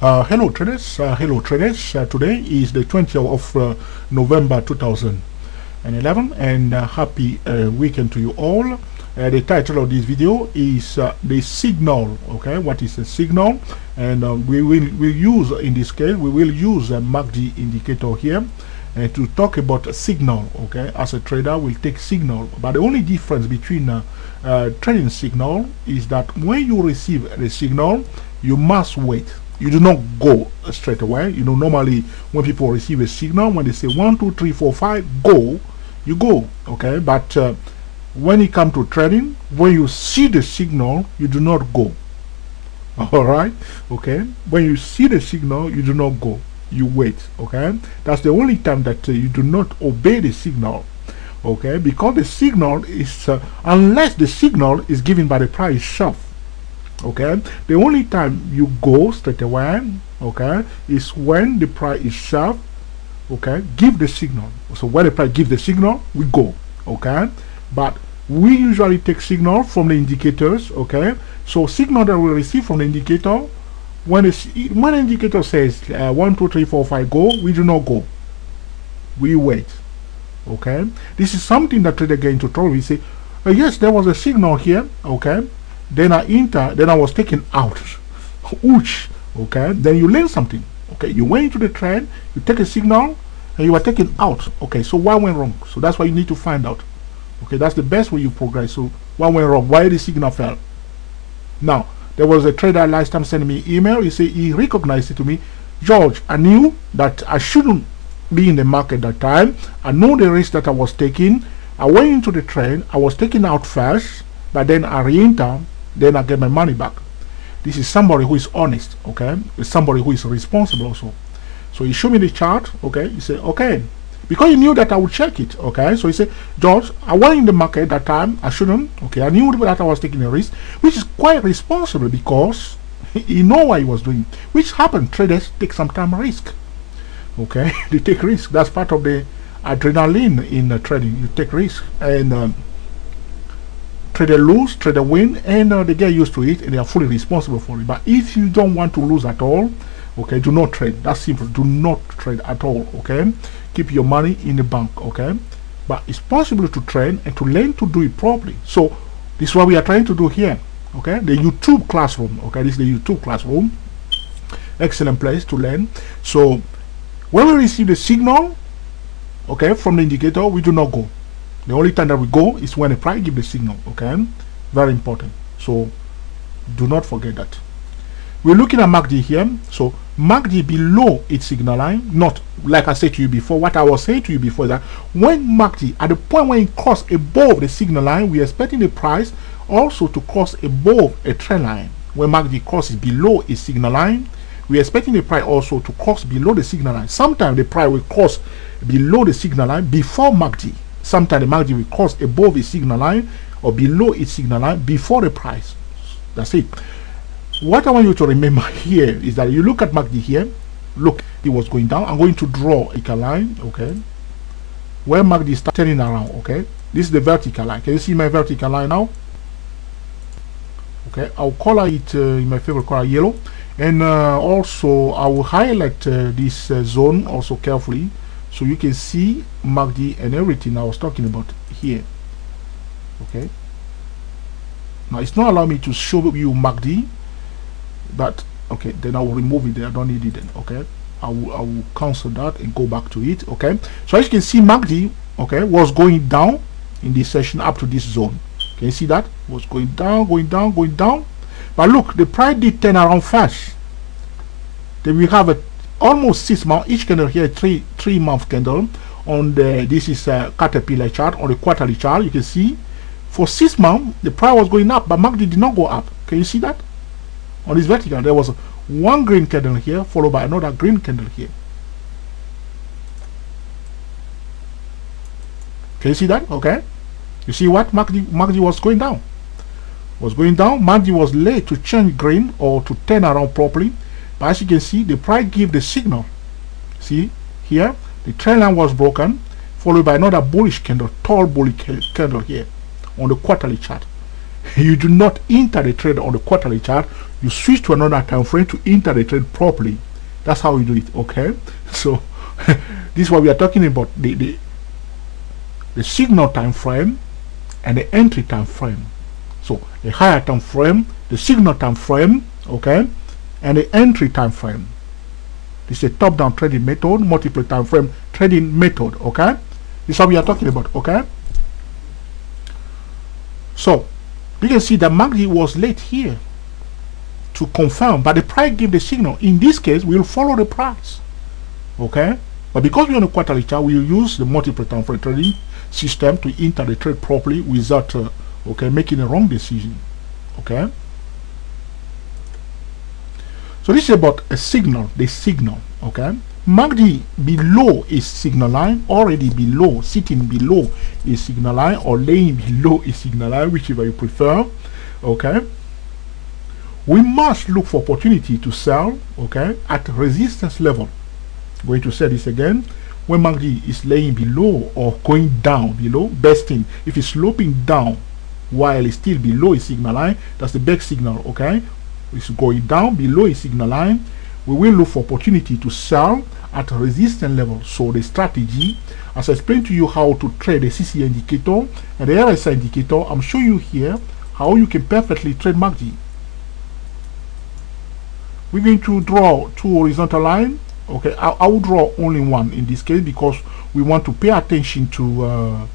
Hello traders, today is the 20th of November 2011 and happy weekend to you all. The title of this video is the signal. Okay, what is a signal? And we will use, in this case, we will use a MACD indicator here to talk about a signal. Okay, as a trader, we'll take signal, but the only difference between trading signal is that when you receive the signal, you must wait. You do not go straight away. You know, normally when people receive a signal, when they say 1, 2, 3, 4, 5, go, you go. Okay, but when it comes to trading, when you see the signal, you do not go. All right. Okay, when you see the signal, you do not go. You wait. Okay, that's the only time that you do not obey the signal. Okay, because the signal is unless the signal is given by the price itself. Okay, the only time you go straight away, okay, is when the price itself, okay, give the signal. So when the price gives the signal, we go. Okay, but we usually take signal from the indicators. Okay, so signal that we receive from the indicator, when the indicator says 1, 2, 3, 4, 5, go, we do not go. We wait. Okay, this is something that trader get into trouble. We say, yes, there was a signal here. Okay, then I enter, then I was taken out. Ouch. Okay, then you learn something. Okay, you went into the trade, you take a signal, and you are taken out. Okay, so what went wrong? So that's why you need to find out. Okay, that's the best way you progress. So what went wrong? Why the signal fell? Now, there was a trader last time sending me email. He said he recognized it to me. George, I knew that I shouldn't be in the market that time. I know the risk that I was taking. I went into the trade. I was taken out first, but then I re-enter. Then I get my money back. This is somebody who is honest. Okay, it's somebody who is responsible also. So he showed me the chart. Okay, he said, okay, because he knew that I would check it. Okay, so he said, George, I went in the market that time. I shouldn't. Okay, I knew that I was taking a risk, which is quite responsible because he know what he was doing. Which happened. Traders take sometimes risk. Okay, they take risk. That's part of the adrenaline in trading. You take risk, and trader lose, trader win, and they get used to it, and they are fully responsible for it. But if you don't want to lose at all, okay, do not trade. That's simple. Do not trade at all. Okay, keep your money in the bank. Okay, but it's possible to trade and to learn to do it properly. So this is what we are trying to do here. Okay, the YouTube classroom. Okay, this is the YouTube classroom. Excellent place to learn. So when we receive the signal, okay, from the indicator, we do not go. The only time that we go is when the price gives the signal. Okay, very important. So do not forget that. We're looking at MACD here. So MACD below its signal line, not like I said to you before. What I was saying to you before is that when MACD, at the point when it crosses above the signal line, we are expecting the price also to cross above a trend line. When MACD crosses below its signal line, we are expecting the price also to cross below the signal line. Sometimes the price will cross below the signal line before MACD. Sometimes the MACD will cross above its signal line or below its signal line before the price. That's it. What I want you to remember here is that you look at MACD here. Look, it was going down. I'm going to draw a line, okay, where MACD starts turning around. Okay, this is the vertical line. Can you see my vertical line now? Okay, I'll color it in my favorite color, yellow, and also I will highlight this zone also carefully, so you can see MACD and everything I was talking about here. Okay. Now it's not allowing me to show you MACD, but okay, then I will remove it. Then I don't need it. Then okay, I will cancel that and go back to it. Okay. So as you can see, MACD, okay, was going down in this session up to this zone. Can you see that? Was going down, going down, going down. But look, the price did turn around fast. Then we have a almost 6 months, each candle here, three month candle on the, this is a caterpillar chart. On the quarterly chart, you can see for 6 months the price was going up, but MACD did not go up. Can you see that? On this vertical, there was one green candle here followed by another green candle here. Can you see that? Okay, you see what MACD was going down, MACD was late to change green or to turn around properly. But as you can see, the price gave the signal. See here, the trend line was broken, followed by another bullish candle, tall bullish candle here on the quarterly chart. you do not enter the trade on the quarterly chart. You switch to another time frame to enter the trade properly. That's how we do it. Okay, so this is what we are talking about, the signal time frame and the entry time frame. So the higher time frame, the signal time frame, okay, and the entry time frame. This is a top-down trading method, multiple time frame trading method. Okay, this is what we are talking about. Okay, so you can see that MACD was late here to confirm, but the price gave the signal. In this case, we will follow the price. Okay, but because we're on a quarterly chart, we will use the multiple time frame trading system to enter the trade properly without okay, making a wrong decision. Okay, so this is about a signal, the signal. Okay, MACD below is signal line, already below, sitting below is signal line, or laying below is signal line, whichever you prefer. Okay, we must look for opportunity to sell, okay, at resistance level. I'm going to say this again. When MACD is laying below or going down below, besting, if it's sloping down while it's still below its signal line, that's the back signal. Okay, it's going down below its signal line, we will look for opportunity to sell at a resistance level. So the strategy, as I explained to you how to trade the CCA indicator and the RSI indicator, I'm showing you here how you can perfectly trade MACD. We're going to draw two horizontal lines. Okay, I will draw only one in this case because we want to pay attention to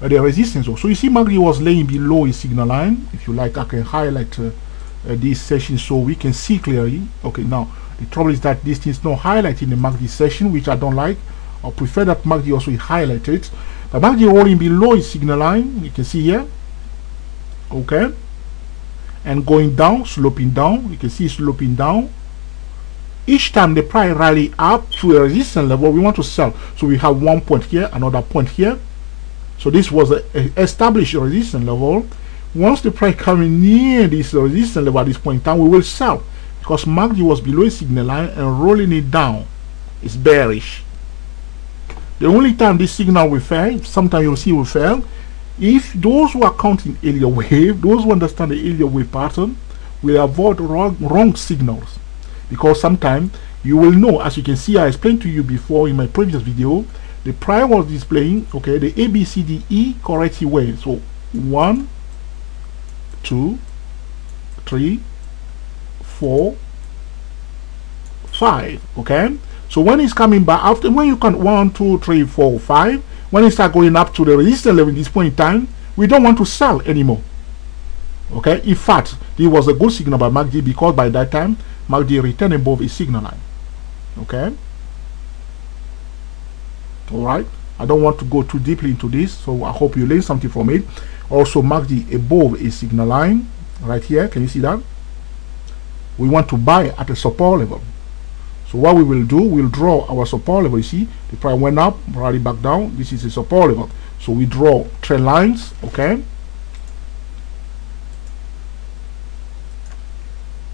the resistance. So you see MACD was laying below its signal line. If you like, I can highlight this session so we can see clearly. Okay, now the trouble is that this is not highlighted in the MACD session, which I don't like. I prefer that MACD also is highlighted. The MACD rolling below its signal line, you can see here. Okay, and going down, sloping down, you can see sloping down. Each time the price rally up to a resistance level, we want to sell. So we have one point here, another point here. So this was a established resistance level. Once the price coming near this resistance level at this point in time, we will sell because MACD was below its signal line and rolling it down. It's bearish. The only time this signal will fail, sometimes you'll see will fail, if those who are counting Elliott wave, those who understand the Elliott wave pattern, will avoid wrong signals. Because sometimes you will know, as you can see, I explained to you before in my previous video, the price was displaying, okay, the ABCDE corrective wave. So 1, 2, 3, 4, 5. Okay, so when it's coming back after, when you count 1, 2, 3, 4, 5, when it starts going up to the resistance level at this point in time, we don't want to sell anymore. Okay, in fact, this was a good signal by MACD because by that time MACD returned above its signal line. Okay, all right, I don't want to go too deeply into this, so I hope you learn something from it. Also, MACD above its signal line right here, can you see that? We want to buy at a support level. So what we will do, we'll draw our support level. You see the price went up, rally back down, this is a support level. So we draw trend lines. Okay,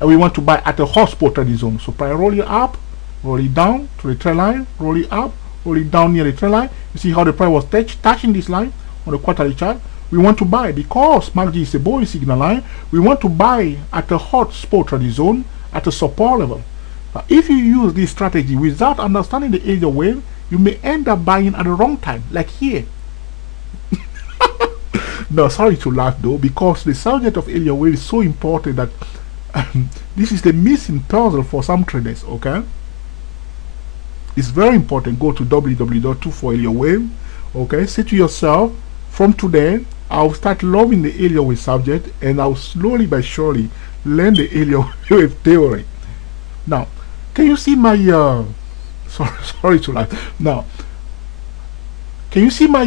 and we want to buy at a hot spot trading zone. So price roll it up, roll it down to the trend line, roll it up, roll it down near the trend line. You see how the price was touching this line on the quarterly chart. We want to buy because MACD is a bullish signal line. We want to buy at a hot spot trading zone at a support level. But if you use this strategy without understanding the Elliott wave, you may end up buying at the wrong time, like here. No, sorry to laugh though, because the subject of Elliott wave is so important that this is the missing puzzle for some traders. Okay, it's very important. Go to www for Elliott wave. Okay, say to yourself, from today I'll start loving the Elliott wave subject, and I'll slowly but surely learn the Elliott wave theory. Now, can you see my sorry to laugh. Now, can you see my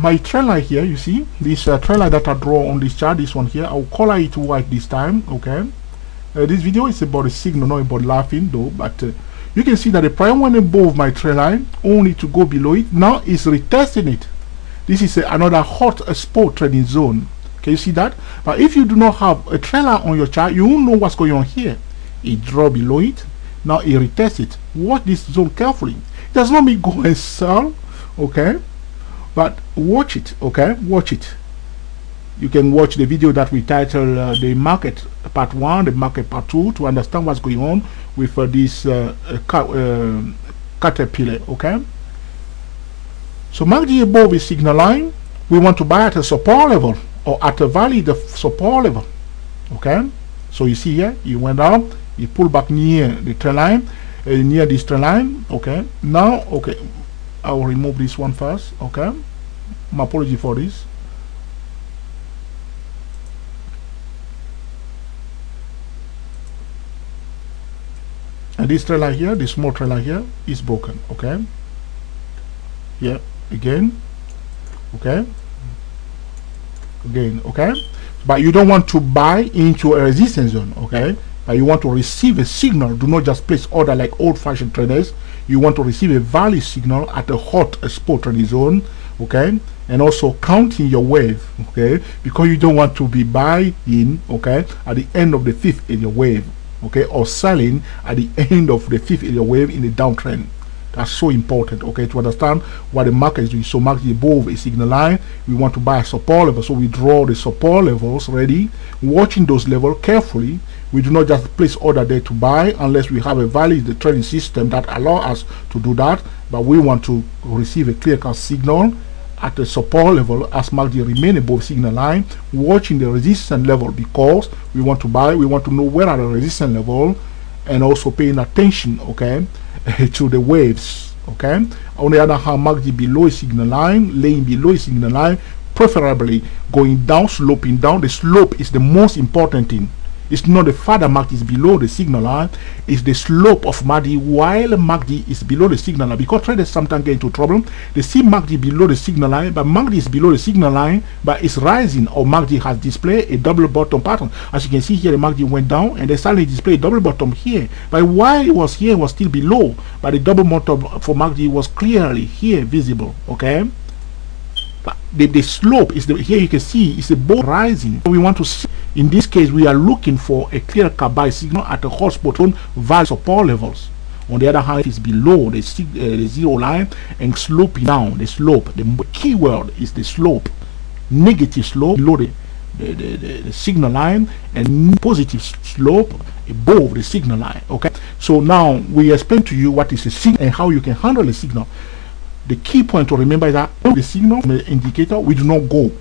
my trend line here? You see this trend line that I draw on this chart, this one here. I'll color it white this time. Okay, this video is about a signal, not about laughing though, but you can see that the price went above my trend line only to go below it. Now it's retesting it. This is another hot spot trading zone. Can you see that? But if you do not have a trend line on your chart, you won't know what's going on here. It draw below it. Now it retests it. Watch this zone carefully. It does not mean go and sell, okay? But watch it, okay? Watch it. you can watch the video that we titled the market part 1, the market part 2, to understand what's going on with this caterpillar. Okay, so MACD above is signal line. We want to buy at a support level or at a valid support level. Okay, so you see here, you went down, you pull back near the trend line, near this trend line. Okay, now, okay, I will remove this one first. Okay, my apology for this. And this trend line here, this small trend line here, is broken. Okay, here again. Okay, again. Okay, but you don't want to buy into a resistance zone. Okay, but you want to receive a signal. Do not just place order like old-fashioned traders. You want to receive a valid signal at a hot spot trading zone. Okay, and also counting your wave. Okay, because you don't want to be buying, okay, at the end of the fifth area wave. Okay, or selling at the end of the fifth area wave in the downtrend. That's so important, okay, to understand what the market is doing. So MACD above a signal line, we want to buy a support level, so we draw the support levels ready, watching those levels carefully. We do not just place order there to buy unless we have a valid trading system that allows us to do that, but we want to receive a clear-cut signal at the support level as MACD remain above signal line, watching the resistance level, because we want to buy, we want to know where are the resistance level, and also paying attention, okay, to the waves. Okay, on the other hand, MACD below a signal line, laying below a signal line, preferably going down, sloping down. The slope is the most important thing. It's not the fact that MACD is below the signal line, it's the slope of MACD while MACD is below the signal line. Because traders sometimes get into trouble. They see MACD below the signal line, but MACD is below the signal line, but it's rising, or MACD has displayed a double bottom pattern. As you can see here, the MACD went down and they suddenly displayed a double bottom here. But while it was here, it was still below. But the double bottom for MACD was clearly here visible. Okay. But the slope is here, you can see it's a both rising. We want to see, in this case, we are looking for a clear-cut buy signal at the hotspot on value support levels. On the other hand, it's below the zero line and sloping down. The slope, the key word is the slope. Negative slope below the signal line, and positive slope above the signal line. Okay, so now we explain to you what is a signal and how you can handle a signal. The key point to remember is that the signal from the indicator, we do not go.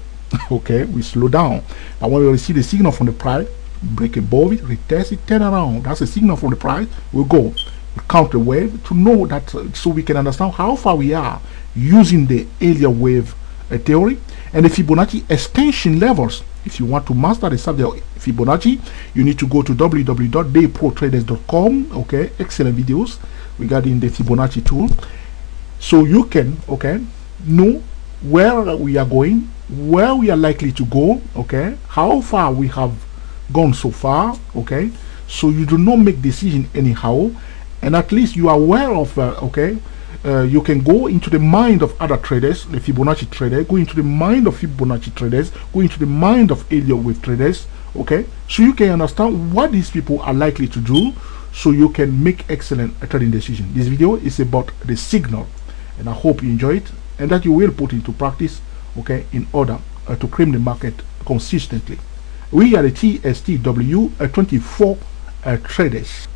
Okay, we slow down. But when we receive the signal from the price, break above it, retest it, turn around. That's a signal from the price. We go. We count the wave to know that, so we can understand how far we are using the area wave theory and the Fibonacci extension levels. If you want to master the subject Fibonacci, you need to go to www.dayprotraders.com. Okay, excellent videos regarding the Fibonacci tool. So you can, okay, know where we are going, where we are likely to go, okay, how far we have gone so far, okay, so you do not make decision anyhow, and at least you are aware of, okay, you can go into the mind of other traders, the Fibonacci trader, go into the mind of Fibonacci traders, go into the mind of area wave traders, okay, so you can understand what these people are likely to do, so you can make excellent trading decision. This video is about the signal, and I hope you enjoy it and that you will put into practice, okay, in order to claim the market consistently. We are the TSTW 24 traders.